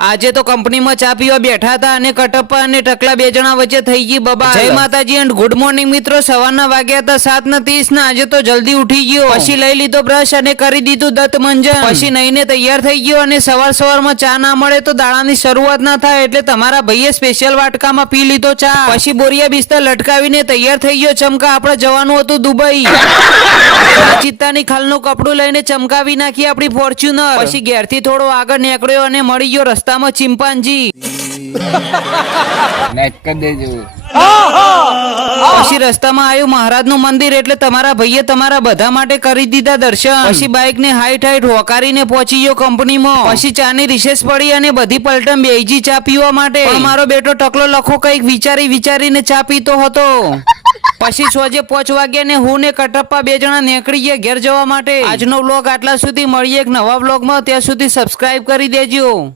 આજે તો કંપનીમાં ચા પીવા બેઠા હતા અને કટપ્પા અને ટકલા બે જણા વચ્ચે થઈ ગઈ બબાલ. જય માતાજી એન્ડ ગુડ મોર્નિંગ મિત્રો. સવારના વાગ્યા હતા 7:30 ને આજે તો જલ્દી ઉઠી ગયો. પછી લઈ લીધો બ્રશ અને કરી દીધું દંત મંજન. પછી નઈને તૈયાર થઈ ગયો અને સવારમાં ચા ના મળે તો દાડાની શરૂઆત ના થાય એટલે તમારા ભાઈએ સ્પેશિયલ વાટકામાં પી લીધો ચા. પછી બોરિયા બિસ્તર લટકાવીને તૈયાર થઈ ગયો. ચમકા આપણે જવાનું હતું દુબઈ. ચિત્તાની ખાલનું કપડું લઈને ચમકાવી નાખી આપણી ફોર્ચ્યુનર. પછી ઘેરથી થોડો આગળ નીકળ્યો અને મળી ગયો રસ્તામાં ચિંપાંજી. પછી રસ્તામાં આવ્યું મહારાજનું મંદિર એટલે તમારા ભાઈએ તમારા બધા માટે કરી દીધા દર્શન. પછી બાઇક ને હાઈટ હોકારીને પહોંચી ગયો કંપનીમાં. પછી ચાની રિસેસ પડી અને બધી પલટન બેજી ચા પીવા માટે. પણ મારો બેટો ટકલો લખો કઈક વિચારીને ચા પીતો હતો. પછી સોજે 5 વાગ્યા ને હું ને કટપ્પા બે જણા નીકળી ગયા ઘેર જવા માટે. આજનો વ્લોગ આટલા સુધી. મળીએ એક નવા વ્લોગમાં. ત્યાં સુધી સબસ્ક્રાઇબ કરી દેજો.